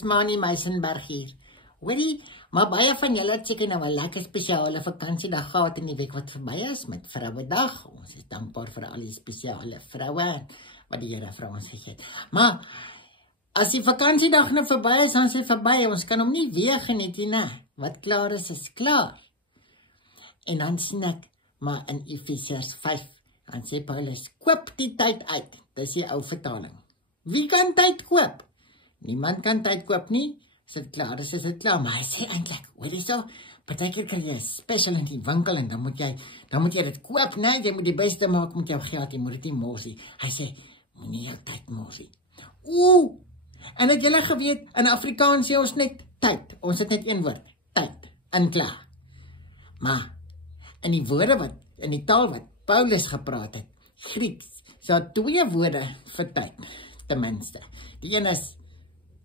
Dis Mani Meisenberg hier. Hoorie, maar baie van julle het seker nou 'n lekker spesiale vakansiedag gehad in die week wat verby is met Vrouedag. Ons is dankbaar vir al die spesiale vroue wat die Here vir ons gegee het. Maar as die vakansiedag nou verby is, dan is hy verby. Ons kan hom nie weer geniet nie, né? Wat klaar is klaar. En dan sien ek maar in Efesiërs 5, dan sê Paulus, koop die tyd uit. Dis die ou vertaling. Wie kan tyd koop? Niemand kan tyd koop nie. As dit klaar is dit klaar. Maar hy sê eintlik, hoor jy so, partykeer kry jy 'n special in die winkel en dan moet jy dit koop, né? Jy moet die beste maak met jou geld, jy moet dit nie mors nie. Hy sê, moenie jou tyd mors nie. En het julle geweet, in Afrikaans sê ons net tyd. Ons het net een woord, tyd, en klaar. Maar in die taal wat Paulus gepraat het, Grieks, so daar 2 woorde vir tyd, ten minste. Die een is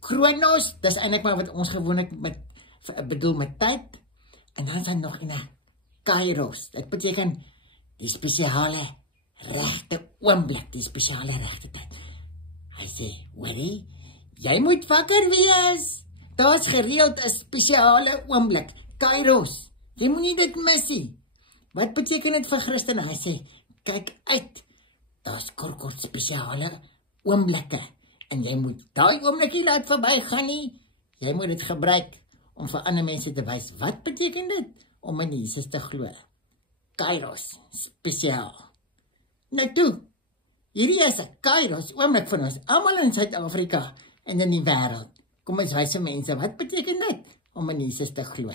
Chronos, dis eintlik maar wat ons gewoonlik bedoel met tyd, en dan is daar nog 'n Kairos, dit beteken die spesiale regte oomblik, die spesiale regte tyd. Hy sê, hoorie, jy moet wakker wees, daar's gereeld 'n spesiale oomblik, Kairos, jy moet nie dit mis nie. Wat beteken dit vir Christene? Hy sê, kyk uit, daar's kort spesiale oomblikke, en jy moet daai oomblik nie laat verbygaan nie. Jy moet dit gebruik om vir ander mense te wys. Wat beteken dit? Om in Jesus te glo. Kairos, spesiaal. Nou toe, hierdie is 'n Kairos oomblik van ons, almal in Suid-Afrika en in die wêreld. Kom ons wys vir mense, wat beteken dit om in Jesus te glo?